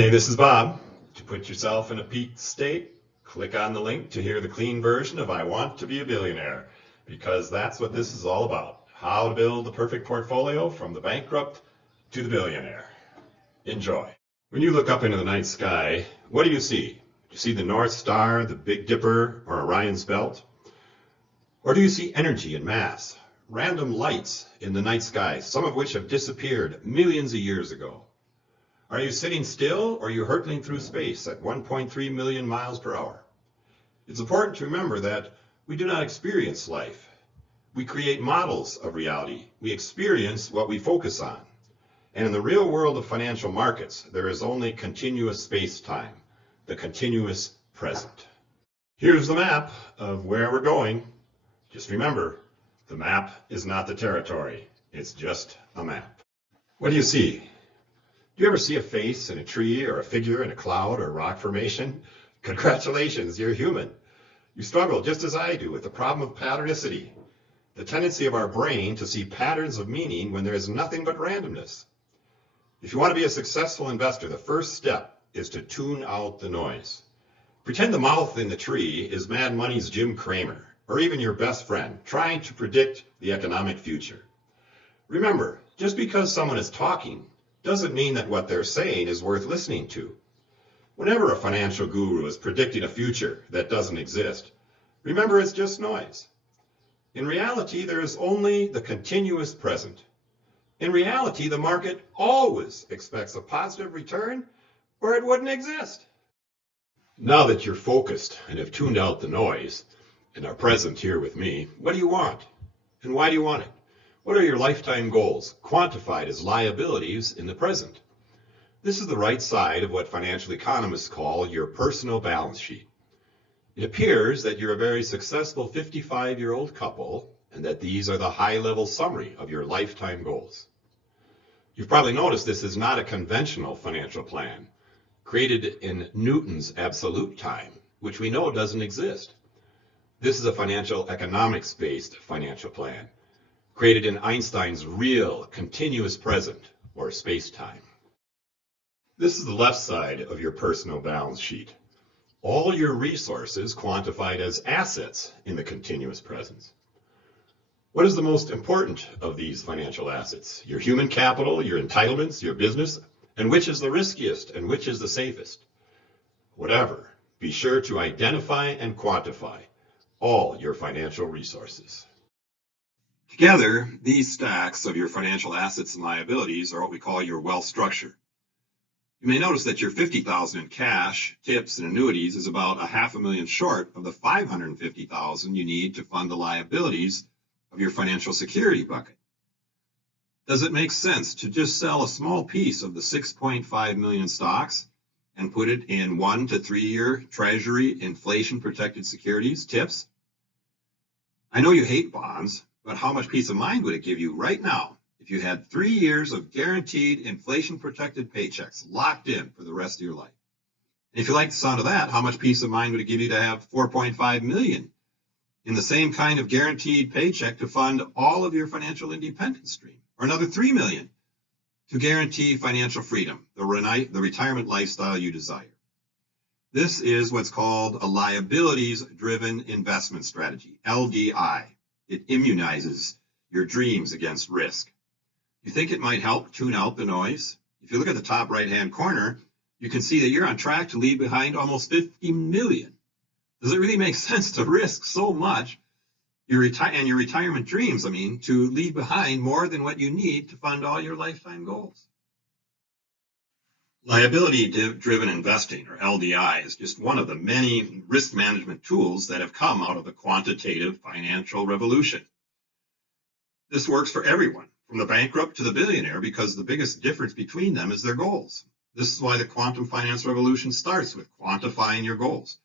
Hey, this is Bob. To put yourself in a peak state, click on the link to hear the clean version of I Want to Be a Billionaire, because that's what this is all about. How to build the perfect portfolio from the bankrupt to the billionaire. Enjoy. When you look up into the night sky, what do you see? Do you see the North Star, the Big Dipper, or Orion's Belt? Or do you see energy and mass, random lights in the night sky, some of which have disappeared millions of years ago? Are you sitting still, or are you hurtling through space at 1.3 million miles per hour? It's important to remember that we do not experience life. We create models of reality. We experience what we focus on. And in the real world of financial markets, there is only continuous space-time, the continuous present. Here's the map of where we're going. Just remember, the map is not the territory. It's just a map. What do you see? Do you ever see a face in a tree or a figure in a cloud or rock formation? Congratulations, you're human. You struggle just as I do with the problem of patternicity, the tendency of our brain to see patterns of meaning when there is nothing but randomness. If you want to be a successful investor, the first step is to tune out the noise. Pretend the mouth in the tree is Mad Money's Jim Cramer, or even your best friend, trying to predict the economic future. Remember, just because someone is talking doesn't mean that what they're saying is worth listening to. Whenever a financial guru is predicting a future that doesn't exist, remember it's just noise. In reality, there is only the continuous present. In reality, the market always expects a positive return, or it wouldn't exist. Now that you're focused and have tuned out the noise and are present here with me, what do you want? And why do you want it? What are your lifetime goals, quantified as liabilities in the present? This is the right side of what financial economists call your personal balance sheet. It appears that you're a very successful 55-year-old couple, and that these are the high-level summary of your lifetime goals. You've probably noticed this is not a conventional financial plan, created in Newton's absolute time, which we know doesn't exist. This is a financial economics-based financial plan, created in Einstein's real continuous present, or space-time. This is the left side of your personal balance sheet. All your resources quantified as assets in the continuous present. What is the most important of these financial assets? Your human capital, your entitlements, your business, and which is the riskiest and which is the safest? Whatever, be sure to identify and quantify all your financial resources. Together, these stacks of your financial assets and liabilities are what we call your wealth structure. You may notice that your $50,000 in cash, tips, and annuities is about $500,000 short of the $550,000 you need to fund the liabilities of your financial security bucket. Does it make sense to just sell a small piece of the 6.5 million stocks and put it in 1 to 3 year Treasury inflation-protected securities, tips? I know you hate bonds, but how much peace of mind would it give you right now if you had 3 years of guaranteed inflation-protected paychecks locked in for the rest of your life? And if you like the sound of that, how much peace of mind would it give you to have 4.5 million in the same kind of guaranteed paycheck to fund all of your financial independence stream, or another 3 million to guarantee financial freedom, the retirement lifestyle you desire? This is what's called a liabilities-driven investment strategy, LDI. It immunizes your dreams against risk. You think it might help tune out the noise? If you look at the top right-hand corner, you can see that you're on track to leave behind almost 50 million. Does it really make sense to risk so much your retirement dreams, to leave behind more than what you need to fund all your lifetime goals? Liability-driven investing, or LDI, is just one of the many risk management tools that have come out of the quantitative financial revolution. This works for everyone, from the bankrupt to the billionaire, because the biggest difference between them is their goals. This is why the quantum finance revolution starts with quantifying your goals.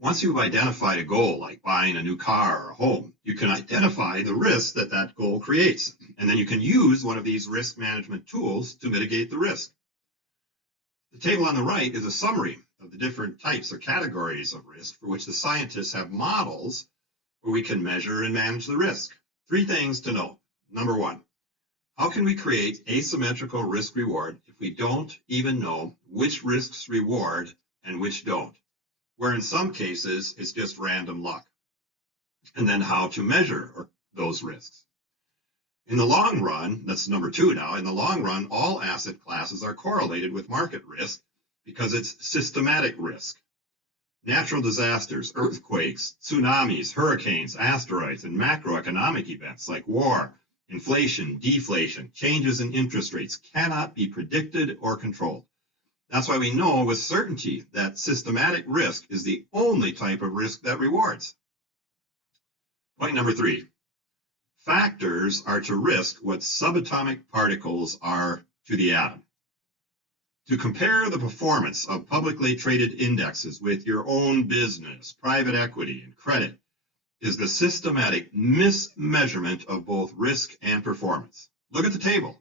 Once you've identified a goal, like buying a new car or a home, you can identify the risk that that goal creates, and then you can use one of these risk management tools to mitigate the risk. The table on the right is a summary of the different types or categories of risk for which the scientists have models where we can measure and manage the risk. 3 things to know. Number 1, How can we create asymmetrical risk reward if we don't even know which risks reward and which don't? Where in some cases it's just random luck. And then how to measure those risks. In the long run, that's number 2 now, in the long run, all asset classes are correlated with market risk because it's systematic risk. Natural disasters, earthquakes, tsunamis, hurricanes, asteroids, and macroeconomic events like war, inflation, deflation, changes in interest rates cannot be predicted or controlled. That's why we know with certainty that systematic risk is the only type of risk that rewards. Point number 3. Factors are to risk what subatomic particles are to the atom. To compare the performance of publicly traded indexes with your own business, private equity, and credit is the systematic mismeasurement of both risk and performance. Look at the table.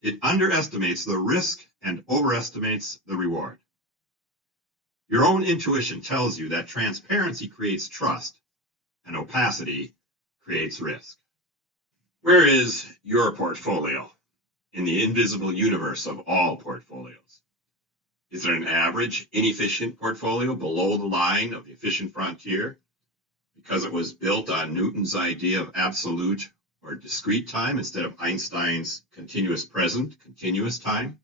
It underestimates the risk and overestimates the reward. Your own intuition tells you that transparency creates trust and opacity creates risk. Where is your portfolio in the invisible universe of all portfolios? Is it an average, inefficient portfolio below the line of the efficient frontier because it was built on Newton's idea of absolute or discrete time instead of Einstein's continuous present, continuous time?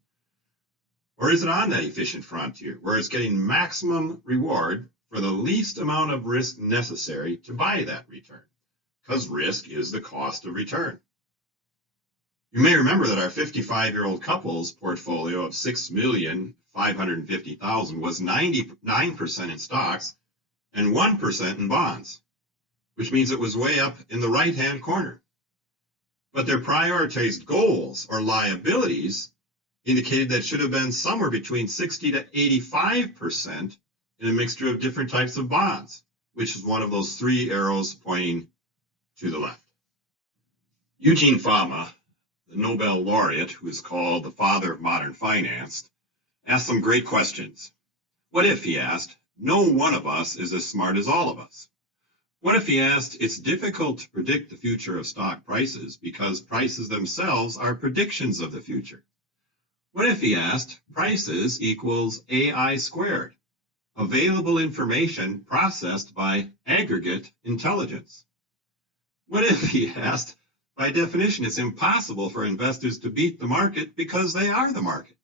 Or is it on that efficient frontier where it's getting maximum reward for the least amount of risk necessary to buy that return? Because risk is the cost of return. You may remember that our 55-year-old couple's portfolio of $6,550,000 was 99% in stocks and 1% in bonds, which means it was way up in the right-hand corner. But their prioritized goals or liabilities indicated that it should have been somewhere between 60 to 85% in a mixture of different types of bonds, which is one of those 3 arrows pointing to the left. Eugene Fama, the Nobel laureate, who is called the father of modern finance, asked some great questions. What if, he asked, no one of us is as smart as all of us? What if, he asked, it's difficult to predict the future of stock prices because prices themselves are predictions of the future? What if, he asked, prices equals AI squared, available information processed by aggregate intelligence? What if, he asked, by definition, it's impossible for investors to beat the market because they are the market?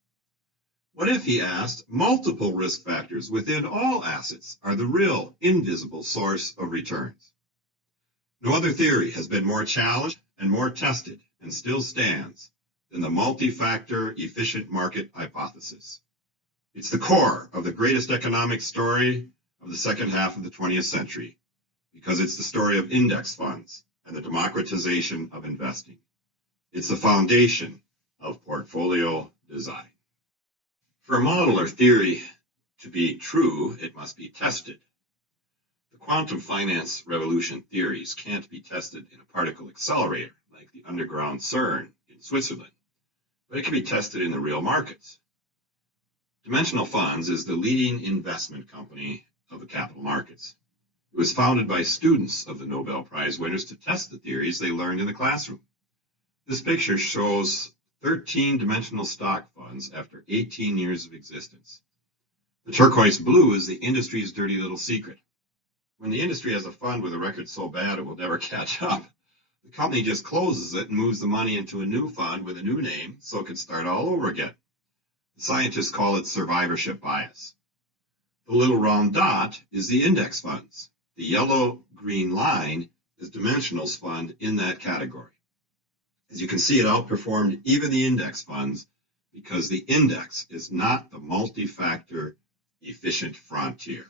What if, he asked, multiple risk factors within all assets are the real invisible source of returns? No other theory has been more challenged and more tested and still stands than the multi-factor efficient market hypothesis. It's the core of the greatest economic story of the second half of the 20th century because it's the story of index funds and the democratization of investing. It's the foundation of portfolio design. For a model or theory to be true, it must be tested. The quantum finance revolution theories can't be tested in a particle accelerator like the underground CERN in Switzerland, but it can be tested in the real markets. Dimensional Funds is the leading investment company of the capital markets. It was founded by students of the Nobel Prize winners to test the theories they learned in the classroom. This picture shows 13 dimensional stock funds after 18 years of existence. The turquoise blue is the industry's dirty little secret. When the industry has a fund with a record so bad it will never catch up, the company just closes it and moves the money into a new fund with a new name so it can start all over again. The scientists call it survivorship bias. The little round dot is the index funds. The yellow-green line is Dimensional's fund in that category. As you can see, it outperformed even the index funds because the index is not the multi-factor efficient frontier.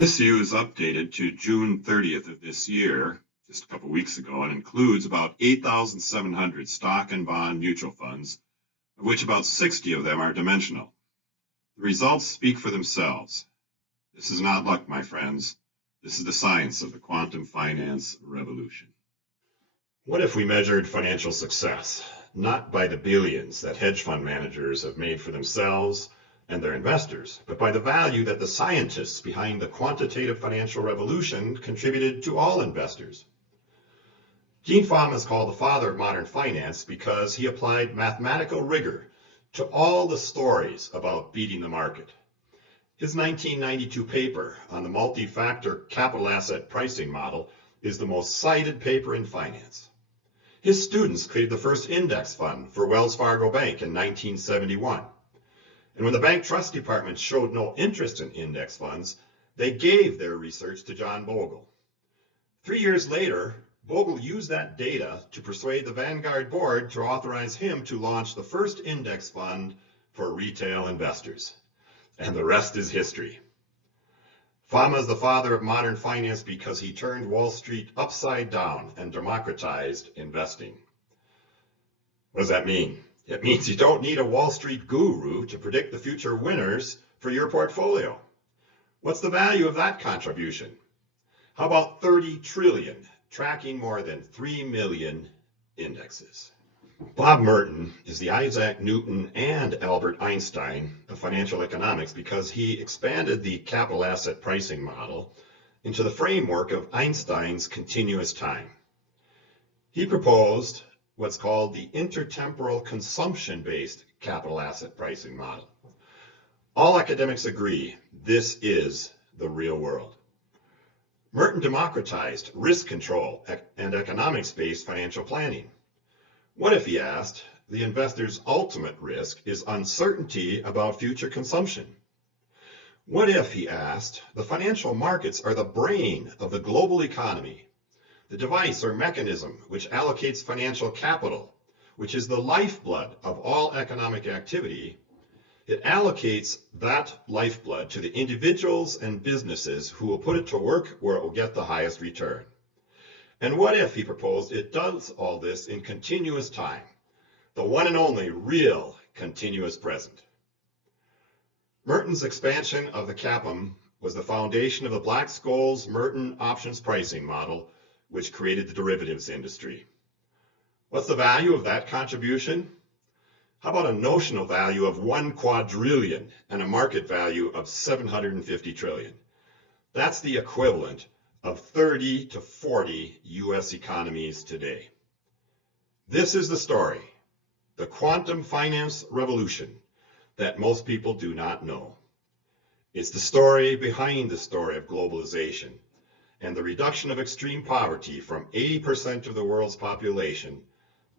This view is updated to June 30th of this year, just a couple weeks ago, and includes about 8,700 stock and bond mutual funds, of which about 60 of them are dimensional. The results speak for themselves. This is not luck, my friends. This is the science of the quantum finance revolution. What if we measured financial success, not by the billions that hedge fund managers have made for themselves and their investors, but by the value that the scientists behind the quantitative financial revolution contributed to all investors? Gene Fama is called the father of modern finance because he applied mathematical rigor to all the stories about beating the market. His 1992 paper on the multi-factor capital asset pricing model is the most cited paper in finance. His students created the first index fund for Wells Fargo Bank in 1971. And when the bank trust department showed no interest in index funds, they gave their research to John Bogle. 3 years later, Bogle used that data to persuade the Vanguard board to authorize him to launch the first index fund for retail investors. And the rest is history. Fama is the father of modern finance because he turned Wall Street upside down and democratized investing. What does that mean? It means you don't need a Wall Street guru to predict the future winners for your portfolio. What's the value of that contribution? How about 30 trillion, tracking more than 3 million indexes? Bob Merton is the Isaac Newton and Albert Einstein of financial economics because he expanded the capital asset pricing model into the framework of Einstein's continuous time. He proposed what's called the intertemporal consumption-based capital asset pricing model. All academics agree this is the real world. Merton democratized risk control and economics-based financial planning. What if, he asked, the investor's ultimate risk is uncertainty about future consumption? What if, he asked, the financial markets are the brain of the global economy, the device or mechanism which allocates financial capital, which is the lifeblood of all economic activity? It allocates that lifeblood to the individuals and businesses who will put it to work where it will get the highest return. And what if, he proposed, it does all this in continuous time, the one and only real continuous present? Merton's expansion of the CAPM was the foundation of the Black-Scholes-Merton options pricing model, which created the derivatives industry. What's the value of that contribution? How about a notional value of 1 quadrillion and a market value of 750 trillion? That's the equivalent of 30 to 40 US economies today. This is the story, the quantum finance revolution, that most people do not know. It's the story behind the story of globalization and the reduction of extreme poverty from 80% of the world's population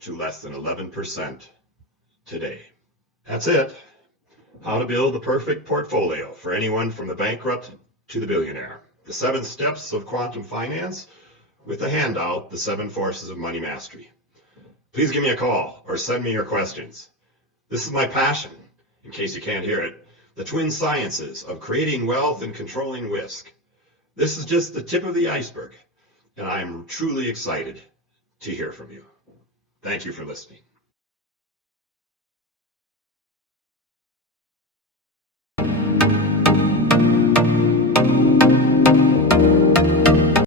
to less than 11% today. That's it. How to build the perfect portfolio for anyone from the bankrupt to the billionaire. The 7 steps of quantum finance with the handout, the 7 forces of money mastery. Please give me a call or send me your questions. This is my passion, in case you can't hear it, the twin sciences of creating wealth and controlling risk. This is just the tip of the iceberg, and I am truly excited to hear from you. Thank you for listening.